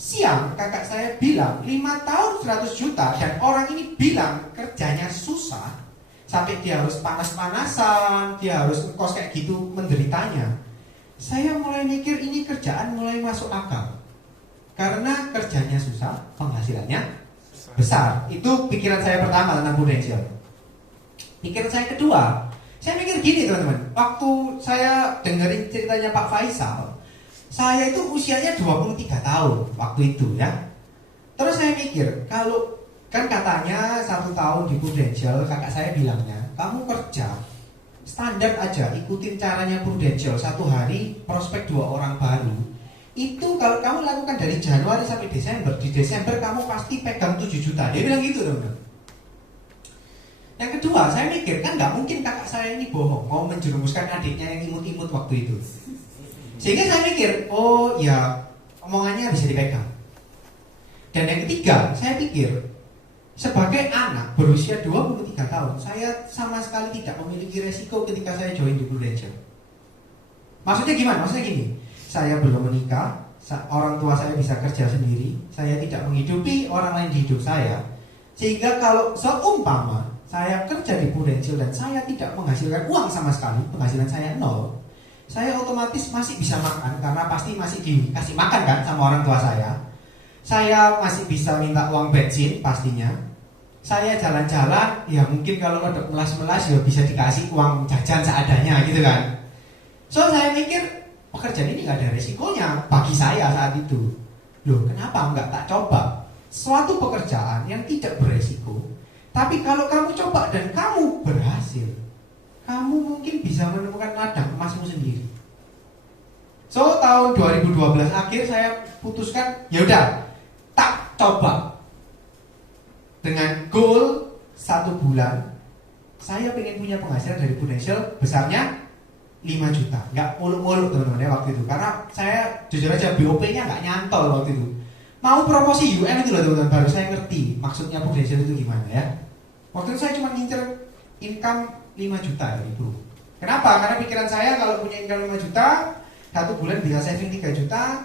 Siang kakak saya bilang 5 tahun 100 juta dan orang ini bilang kerjanya susah, sampai dia harus panas-panasan, dia harus ngekos kayak gitu menderitanya. Saya mulai mikir ini kerjaan mulai masuk akal. Karena kerjanya susah, penghasilannya besar. Itu pikiran saya pertama tentang Prudential. Pikiran saya kedua, saya mikir gini teman-teman. Waktu saya dengerin ceritanya Pak Faisal, saya itu usianya 23 tahun waktu itu ya. Terus saya mikir, kalau kan katanya 1 tahun di Prudential, kakak saya bilangnya, kamu kerja standar aja, ikutin caranya Prudential, 1 hari prospek 2 orang baru. Itu kalau kamu lakukan dari Januari sampai Desember, di Desember kamu pasti pegang 7 juta. Dia bilang gitu teman-teman. Yang kedua, saya mikir kan nggak mungkin kakak saya ini bohong, mau menjerumuskan adiknya yang imut-imut waktu itu. Sehingga saya mikir, oh ya omongannya bisa dipegang. Dan yang ketiga, saya pikir sebagai anak berusia 23 tahun, saya sama sekali tidak memiliki resiko ketika saya join di Prudential. Maksudnya gimana? Maksudnya gini, saya belum menikah, orang tua saya bisa kerja sendiri, saya tidak menghidupi orang lain di hidup saya. Sehingga kalau seumpama saya kerja di Prudential dan saya tidak menghasilkan uang sama sekali, penghasilan saya 0, saya otomatis masih bisa makan karena pasti masih dikasih makan kan sama orang tua saya. Saya masih bisa minta uang bensin pastinya. Saya jalan-jalan, ya mungkin kalau ada melas-melas ya bisa dikasih uang jajan seadanya gitu kan. So saya mikir pekerjaan ini gak ada resikonya bagi saya saat itu. Loh kenapa nggak tak coba suatu pekerjaan yang tidak beresiko, tapi kalau kamu coba dan kamu berhasil, kamu mungkin bisa menemukan ladang emasmu sendiri. So tahun 2012 akhir saya putuskan, ya udah tak coba. Dengan goal 1 bulan, saya pengen punya penghasilan dari Prudential besarnya 5 juta. Nggak muluk-muluk teman-teman ya waktu itu. Karena saya jujur aja BOP-nya nggak nyantol waktu itu. Mau promosi UN itu loh teman-teman, baru saya ngerti maksudnya Prudential itu gimana ya. Waktu itu saya cuma ngincer income 5 juta gitu. Kenapa? Karena pikiran saya kalau punya income 5 juta, 1 bulan bisa saving 3 juta,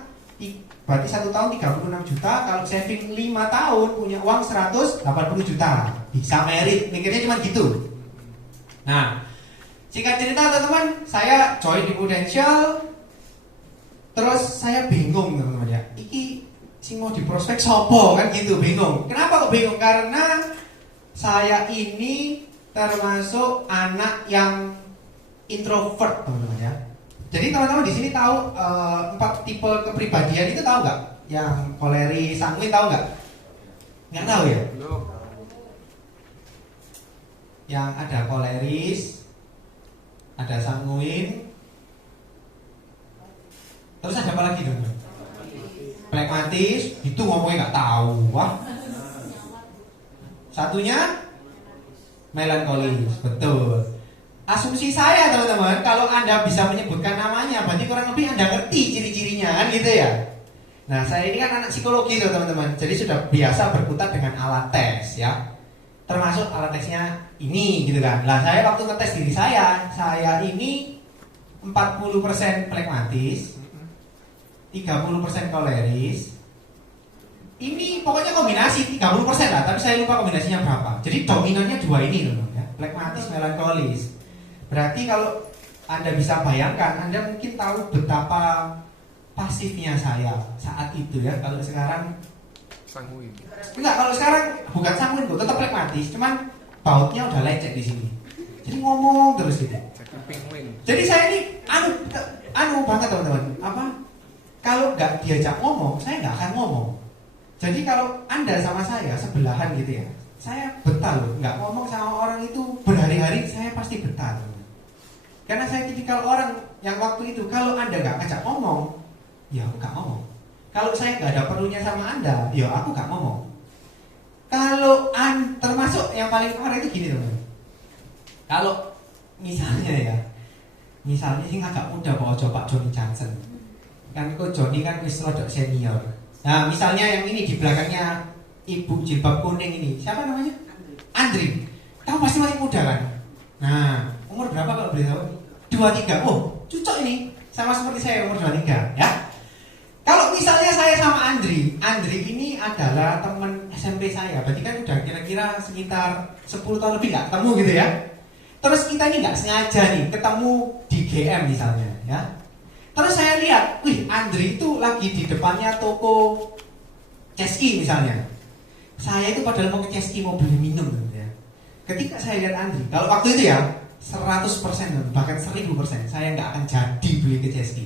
berarti 1 tahun 36 juta. Kalau saving 5 tahun punya uang 180 juta, bisa merit. Mikirnya cuma gitu. Nah, singkat cerita teman-teman, saya join di Prudential. Terus saya bingung teman-teman ya, iki sing mau diprospek sopo kan gitu, bingung. Kenapa kok bingung? Karena saya ini termasuk anak yang introvert teman-teman ya. Jadi teman-teman di sini tahu 4 tipe kepribadian itu tahu nggak? Yang koleris, sanguin tahu nggak? Nggak tahu ya? Yang ada koleris, ada sanguin, terus ada apa lagi teman-teman? Pragmatis, itu ngomongnya nggak tahu. Wah. Satunya melankolis, betul. Asumsi saya teman-teman, kalau Anda bisa menyebutkan namanya, berarti kurang lebih Anda ngerti ciri-cirinya kan gitu ya. Nah saya ini kan anak psikologi tuh teman-teman, jadi sudah biasa berkutat dengan alat tes ya. Termasuk alat tesnya ini gitu kan. Lah saya waktu ngetes diri saya ini 40% pragmatis, 30% koleris. Ini pokoknya kombinasi 30% lah, tapi saya lupa kombinasinya berapa. Jadi dominannya 2 ini loh ya, pragmatis, melankolis. Berarti kalau Anda bisa bayangkan, Anda mungkin tahu betapa pasifnya saya saat itu ya. Kalau sekarang sanguin. Enggak, kalau sekarang bukan sanguin kok, tetap pragmatis, cuman bautnya udah lecet di sini. Jadi ngomong terus gitu. Jadi saya ini anu banget teman-teman. Apa? Kalau nggak diajak ngomong, saya nggak akan ngomong. Jadi kalau Anda sama saya sebelahan gitu ya, saya betah loh. Nggak ngomong sama orang itu berhari-hari, saya pasti betah. Karena saya tipikal orang yang waktu itu kalau Anda nggak ngajak ngomong, ya aku nggak ngomong. Kalau saya nggak ada perlunya sama Anda, ya aku nggak ngomong. Kalau termasuk yang paling parah itu gini teman. Kalau misalnya sih agak muda bawa coba Johnny Johnson. Kan kok Johnny kan wis rodok senior. Nah misalnya yang ini di belakangnya ibu jilbab kuning ini, siapa namanya? Andri. Kamu pasti masih muda kan? Nah umur berapa kalau boleh tahu? 23. Oh cocok ini sama seperti saya umur 23 ya. Kalau misalnya saya sama Andri ini adalah teman SMP saya, berarti kan udah kira-kira sekitar 10 tahun lebih nggak ketemu gitu ya. Terus kita ini nggak sengaja nih ketemu di GM misalnya ya. Terus saya lihat, wih Andri itu lagi di depannya toko Ceski misalnya. Saya itu padahal mau ke Ceski mau beli minum gitu ya. Ketika saya lihat Andri, kalau waktu itu ya 100% bahkan 1000% saya nggak akan jadi beli ke Ceski.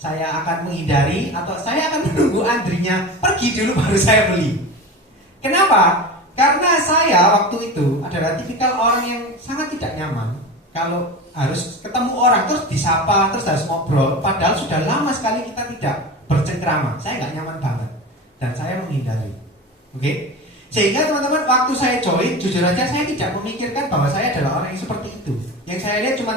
Saya akan menghindari atau saya akan menunggu Andrinya pergi dulu baru saya beli. Kenapa? Karena saya waktu itu adalah tipikal orang yang sangat tidak nyaman kalau harus ketemu orang terus disapa, terus harus ngobrol, padahal sudah lama sekali kita tidak bercengkrama. Saya nggak nyaman banget dan saya menghindari. Oke? Sehingga teman-teman waktu saya join, jujur aja saya tidak memikirkan bahwa saya adalah orang yang seperti itu. Yang saya lihat cuma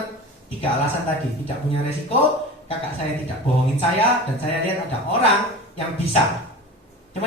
3 alasan tadi, tidak punya resiko, kakak saya tidak bohongin saya, dan saya lihat ada orang yang bisa